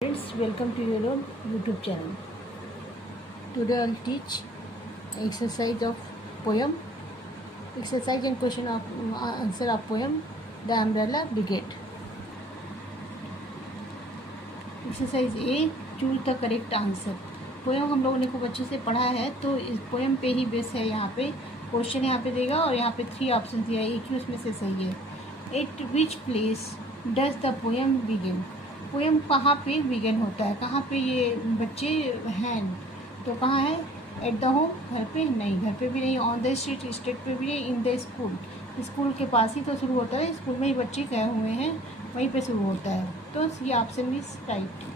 Friends, welcome to your YouTube channel. Today I'll teach exercise of poem, exercise and question of answer of poem, The Umbrella Brigade. Exercise A, choose the correct answer. Poem हम लोगों ने खूब अच्छे से पढ़ा है, तो इस पोएम पे ही बेस है। यहाँ पे क्वेश्चन यहाँ पे देगा और यहाँ पे 3 ऑप्शन दिया है, एक ही उसमें से सही है। Eight which place does the poem begin? Poem कहाँ पे बिगिन होता है, कहाँ पे ये बच्चे हैं, तो कहाँ है? एट द होम, घर पे नहीं, घर पे भी नहीं। ऑन द स्ट्रीट, स्ट्रीट पे भी नहीं। इन द स्कूल, स्कूल के पास ही तो शुरू होता है, स्कूल में ही बच्चे गए हुए हैं, वहीं पे शुरू होता है। तो ये option is right.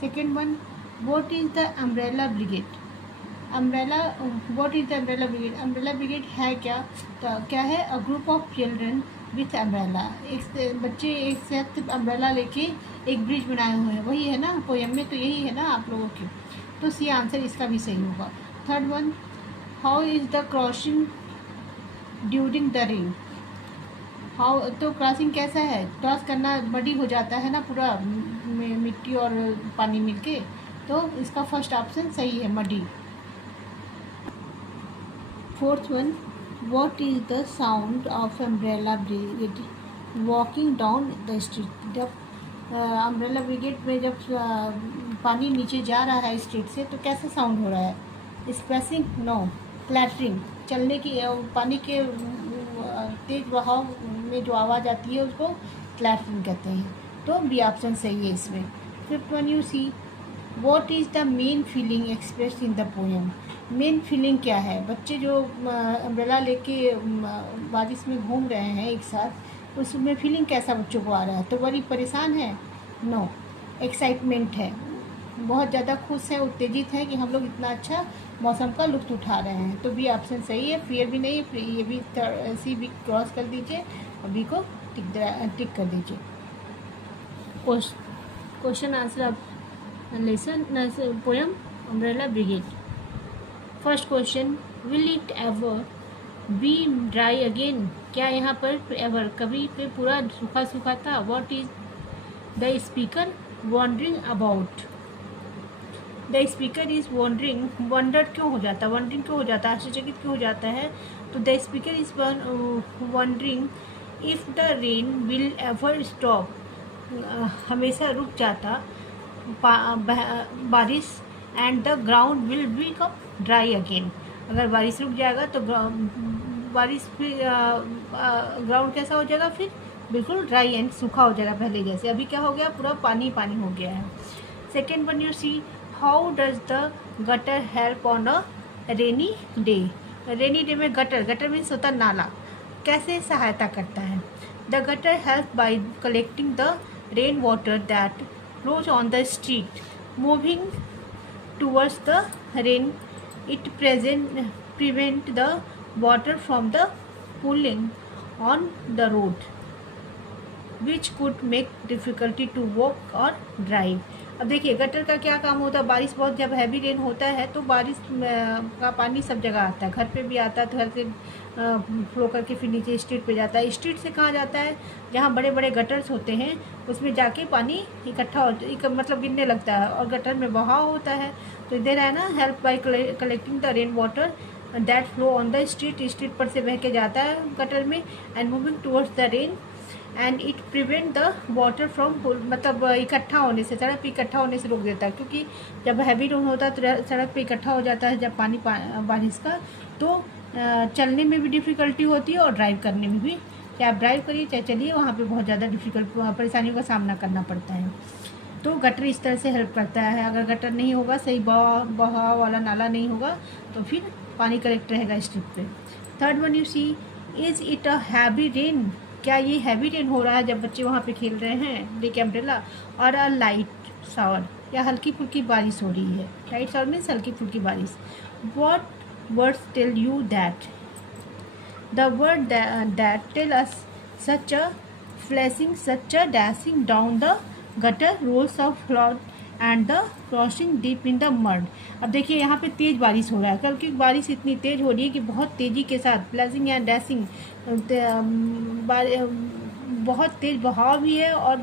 Second one, what is the umbrella brigade? Umbrella, what is the umbrella brigade? Umbrella brigade है क्या? तो क्या है? अ group of children with umbrella. एक बच्चे एक साथ अम्ब्रेला लेके एक ब्रिज बनाए हुए हैं, वही है ना पोएम में, तो यही है ना आप लोगों की। तो सी आंसर इसका भी सही होगा। Third one, how is the crossing during the rain? How, तो क्रॉसिंग कैसा है? क्रॉस करना मडी हो जाता है ना, पूरा मिट्टी और पानी मिलके, तो इसका फर्स्ट ऑप्शन सही है, muddy. Fourth one, what is the sound of umbrella brigade walking down the street? जब अम्ब्रेला ब्रिगेड में जब पानी नीचे जा रहा है स्ट्रीट से, तो कैसा साउंड हो रहा है? स्प्लैशिंग? नो, क्लैटरिंग। चलने की पानी के तेज बहाव में जो आवाज़ आती है उसको क्लैटरिंग कहते हैं। तो बी ऑप्शन सही है इसमें। Fifth one, you see what is the main feeling express in the poem? Main feeling क्या है? बच्चे जो अम्ब्रेला लेके बारिश में घूम रहे हैं एक साथ, उसमें फीलिंग कैसा बच्चों को आ रहा है? तो बड़ी परेशान है? नो, एक्साइटमेंट है, बहुत ज़्यादा खुश है, उत्तेजित है कि हम लोग इतना अच्छा मौसम का लुत्फ़ उठा रहे हैं। तो बी ऑप्शन सही है। फियर भी नहीं है, ये भी सी भी क्रॉस कर दीजिए और बी को टिक कर दीजिए। Question answer of lesson poem umbrella brigade. First question, will it ever be dry again? क्या यहाँ पर एवर, कभी पे पूरा सूखा सूखा था? What is the speaker wondering about? The speaker is wondering, wonder क्यों हो जाता है, वॉन्डरिंग क्यों हो जाता है, आश्चर्यचकित क्यों हो जाता है? तो the speaker is wondering if the rain will ever stop, हमेशा रुक जाता बारिश, and the ground will become dry again. अगर बारिश रुक जाएगा तो बारिश फिर ग्राउंड कैसा हो जाएगा? फिर बिल्कुल ड्राई एंड सूखा हो जाएगा पहले जैसे। अभी क्या हो गया? पूरा पानी पानी हो गया है। Second one, you see how does the gutter help on a rainy day? Rainy day में गटर, गटर मीन्स होता नाला, कैसे सहायता करता है? The gutter help by collecting the rain water that flows on the street, moving towards the rain. It prevent the water from the pooling on the road, which could make difficulty to walk or drive. अब देखिए gutter का क्या काम होता है? बारिश बहुत, जब हैवी रेन होता है तो बारिश का पानी सब जगह आता है, घर पे भी आता है, तो घर से फ्लो करके फिर नीचे स्ट्रीट पे जाता है। स्ट्रीट से कहाँ जाता है? जहाँ बड़े बड़े गटर्स होते हैं उसमें जाके पानी इकट्ठा हो, मतलब गिरने लगता है, और गटर में बहाव होता है। तो इधर है ना, help by collecting the rain water that flow on the street, street पर से बह के जाता है गटर में, and moving towards the rain, and it prevent the water from, मतलब इकट्ठा होने से, सड़क पे इकट्ठा होने से रोक देता है। क्योंकि जब हैवी रेन होता है तो सड़क पे इकट्ठा हो जाता है जब पानी बारिश का, तो चलने में भी डिफ़िकल्टी होती है और ड्राइव करने में भी। चाहे आप ड्राइव करिए चाहे चलिए, वहाँ पे बहुत ज़्यादा परेशानियों का सामना करना पड़ता है। तो गटर इस तरह से हेल्प करता है। अगर गटर नहीं होगा, सही बहाव वाला नाला नहीं होगा, तो फिर पानी कलेक्ट रहेगा स्ट्रीट पे। Third one, you see is it a heavy rain? क्या ये हैवी रेन हो रहा है जब बच्चे वहाँ पे खेल रहे हैं लेके अम्ब्रेला? और अ लाइट शावर, या हल्की फुल्की बारिश हो रही है? लाइट शावर मीन्स हल्की फुल्की बारिश। What words tell you that? The word that tell us such a flashing, such a dashing down the gutter, rolls of cloud and the crossing deep in the mud. अब देखिए यहाँ पे तेज़ बारिश हो रहा है, क्योंकि बारिश इतनी तेज़ हो रही है कि बहुत तेज़ी के साथ, फ्लैशिंग या डैशिंग, बहुत तेज़ बहाव भी है और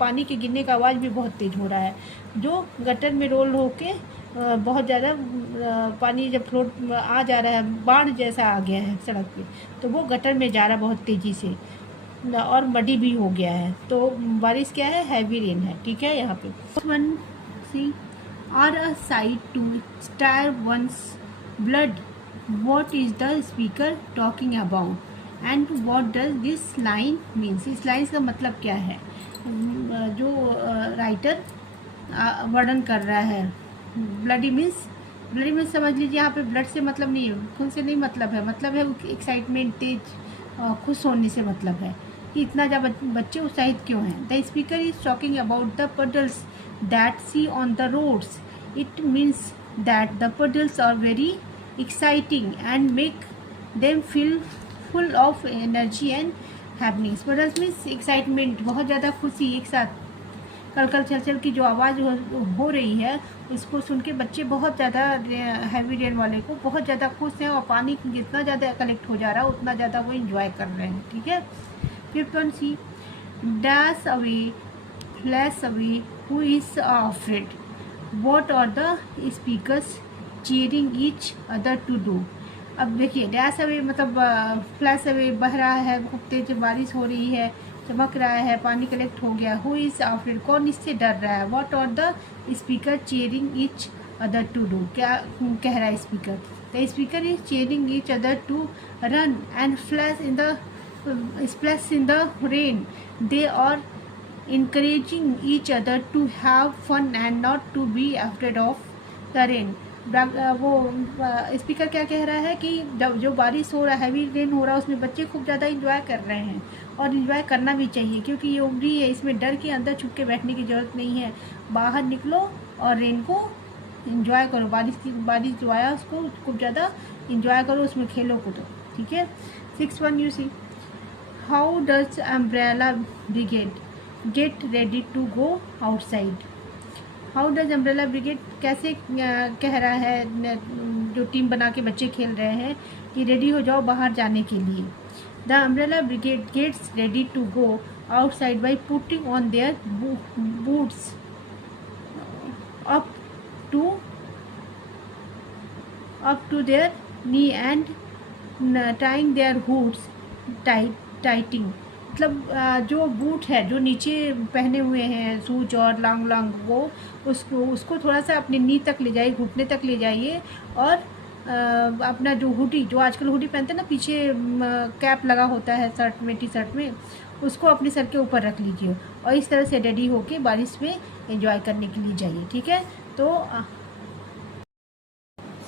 पानी के गिरने का आवाज़ भी बहुत तेज़ हो रहा है, जो गटर में रोल होके बहुत ज़्यादा पानी जब फ्लोट आ जा रहा है, बाढ़ जैसा आ गया है सड़क पे, तो वो गटर में जा रहा है बहुत तेज़ी से और मडी भी हो गया है। तो बारिश क्या है, हैवी रेन है। ठीक है, यहाँ पे one see are a sight to star once blood, what is the speaker talking about and what does this line means। इस लाइन का मतलब क्या है, जो राइटर वर्णन कर रहा है। ब्लडी मीन्स समझ लीजिए, यहाँ पे ब्लड से मतलब नहीं है, खून से नहीं मतलब है एक्साइटमेंट, तेज खुश होने से मतलब है कि इतना ज़्यादा बच्चे उत्साहित क्यों हैं। The speaker is talking about the puddles that see on the roads। it means that the puddles are very exciting and make them feel full of energy and happiness। puddles means excitement, बहुत ज़्यादा खुशी, एक साथ कलकल छलछल की जो आवाज़ हो रही है उसको सुन के बच्चे बहुत ज़्यादा, हैवी रेन वाले को बहुत ज़्यादा खुश हैं, और पानी जितना ज़्यादा कलेक्ट हो जा रहा है उतना ज़्यादा वो इंजॉय कर रहे हैं। ठीक है, fifth one see dash away flash away who is afraid, what are the speakers cheering each other to do. अब देखिए, डैश अवे मतलब फ्लैश अवे, बह रहा है, बहुत तेज बारिश हो रही है, चमक रहा है, पानी कलेक्ट हो गया। हु इज़ आफ्रेड, कौन इससे डर रहा है। What are the speaker cheering each other to do, क्या कह रहा है speaker. The speaker is cheering each other to run and splash in the rain। they are encouraging each other to have fun and not to be afraid of the rain। वो speaker क्या कह रहा है कि जो बारिश हो रहा है, हैवी रेन हो रहा है, उसमें बच्चे खूब ज़्यादा इंजॉय कर रहे हैं, और इंजॉय करना भी चाहिए क्योंकि ये उम्र है, इसमें डर के अंदर छुप के बैठने की ज़रूरत नहीं है। बाहर निकलो और रेन को इंजॉय करो, बारिश जो आया उसको खूब ज़्यादा इंजॉय करो, उसमें खेलो कूदो। ठीक है, 6 you see how does umbrella brigade get ready to go outside. How does umbrella brigade कैसे कह रहा है, जो टीम बना के बच्चे खेल रहे हैं कि रेडी हो जाओ बाहर जाने के लिए। The umbrella brigade gets ready to go outside by putting on their boots up to their knee and tying their hoods tighting. मतलब जो बूट है, जो नीचे पहने हुए हैं शूज और लॉन्ग वो उसको थोड़ा सा अपने नी तक ले जाइए, घुटने तक ले जाइए, और अपना जो हुडी, जो आजकल हुडी पहनते हैं ना, पीछे कैप लगा होता है शर्ट में, टी शर्ट में, उसको अपने सर के ऊपर रख लीजिए और इस तरह से रेडी होके बारिश में एंजॉय करने के लिए जाइए। ठीक है, तो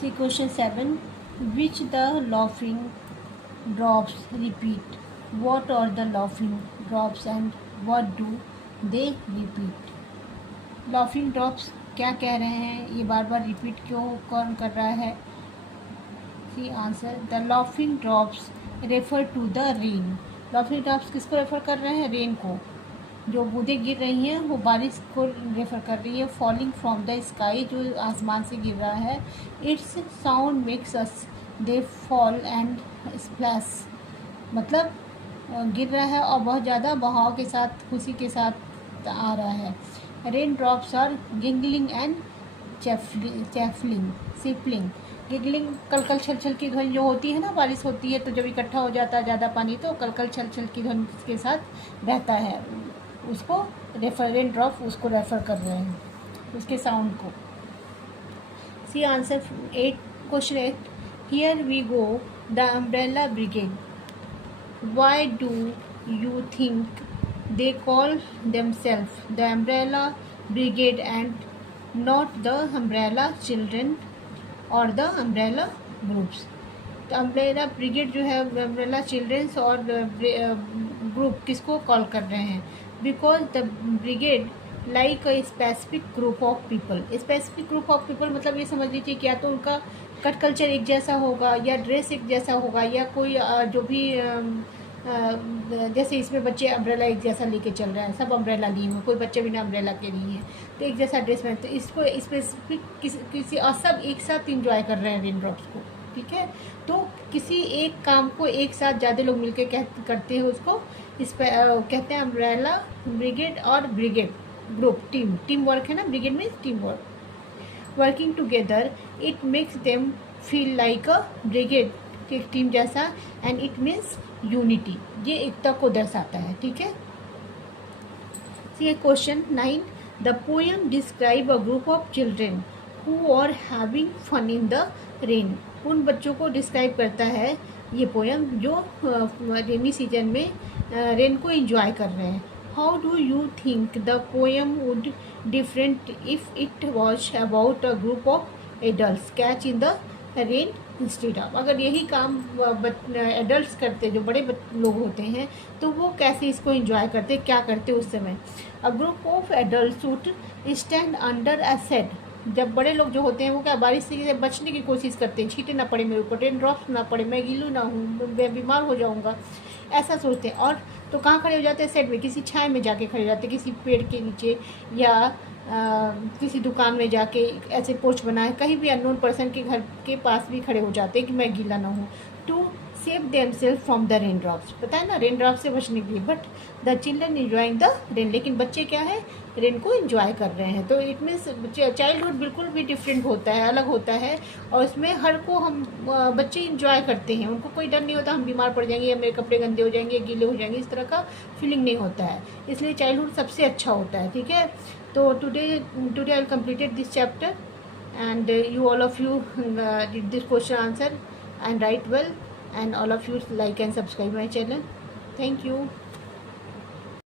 C question 7 which the laughing drops repeat. What are the laughing drops and what do they repeat। laughing drops क्या कह रहे हैं, ये बार बार रिपीट क्यों कौन कर रहा है। See answer the laughing drops refer to the rain. laughing drops किसको रेफर कर रहे हैं, रेन को। जो बूंदें गिर रही हैं वो बारिश को रेफर कर रही है। फॉलिंग फ्रॉम द स्काई, जो आसमान से गिर रहा है। It's sound makes us they fall and splash, मतलब गिर रहा है और बहुत ज़्यादा बहाव के साथ, खुशी के साथ आ रहा है। Rain drops are giggling and sipping. Giggling कलकल छल छल की ध्वनि जो होती है ना, बारिश होती है तो जब इकट्ठा हो जाता है ज़्यादा पानी तो कलकल छल छल की ध्वनि के साथ रहता है, उसको रेन ड्रॉप उसको रेफर कर रहे हैं, उसके साउंड को। See answer 8 question 8 here we go the umbrella brigade. Why do you think they call themselves the Umbrella Brigade and not the Umbrella Children or the Umbrella Groups। तो umbrella brigade जो है, umbrella children's और group किसको call कर रहे हैं। Because the brigade like a specific group of people. Specific group of people मतलब ये समझ लीजिए कि या तो उनका कट कल्चर एक जैसा होगा, या ड्रेस एक जैसा होगा, या कोई जो भी जैसे इसमें बच्चे अम्ब्रेला एक जैसा लेके चल रहे हैं, सब अम्ब्रेला लिए हुए, कोई बच्चे बिना अम्ब्रेला के नहीं है, तो एक जैसा ड्रेस पहनते, इसको स्पेसिफिक किसी और सब एक साथ इंजॉय कर रहे हैं रेन ड्रॉप्स को। ठीक है। तो किसी एक काम को एक साथ ज़्यादा लोग मिलकर करते हैं, उसको इस पर कहते हैं अम्ब्रेला ब्रिगेड और ब्रिगेड ग्रुप। टीम वर्क है ना, ब्रिगेड में team work. Working together it makes them feel like a brigade, एक टीम जैसा, एंड इट मीन्स यूनिटी, ये एकता को दर्शाता है, ठीक है। C question 9, the poem describe a group of children who are having fun in the rain. उन बच्चों को डिस्क्राइब करता है ये पोएम जो रेनी सीजन में रेन को एंजॉय कर रहे हैं। How do you think the poem would different if it was about a group of adult catch in the rain instead of. अगर यही काम एडल्ट करते, जो बड़े लोग होते हैं, तो वो कैसे इसको एंजॉय करते, क्या करते उस समय। A group of adult would stand under a shade. जब बड़े लोग जो होते हैं वो क्या बारिश से बचने की कोशिश करते हैं, छींटे ना पड़े मेरे ऊपर, रेन ड्रॉप्स ना पड़े, मैं गीलू ना हूँ, मैं बीमार हो जाऊँगा, ऐसा सोचते हैं। और तो कहाँ खड़े हो जाते हैं, शेड में, किसी छाया में जाके खड़े हो जाते हैं, किसी पेड़ के नीचे या किसी दुकान में जाके ऐसे पोर्च बनाए, कहीं भी अननोन पर्सन के घर के पास भी खड़े हो जाते हैं कि मैं गीला ना हूँ, to save themselves from the rain drops. पता है ना, रेन ड्रॉप से बचने के लिए। But the children enjoying the rain, लेकिन बच्चे क्या है, रेन को एंजॉय कर रहे हैं। तो इट मीन्स चाइल्डहुड बिल्कुल भी डिफरेंट होता है, अलग होता है, और इसमें हर को हम बच्चे इंजॉय करते हैं, उनको कोई डर नहीं होता हम बीमार पड़ जाएंगे या मेरे कपड़े गंदे हो जाएंगे, गीले हो जाएंगे, इस तरह का फीलिंग नहीं होता है। इसलिए चाइल्डहुड सबसे अच्छा होता है, ठीक है। तो today I completed this chapter, and you all of you did this question answer and write well, and all of you like and subscribe my channel. Thank you.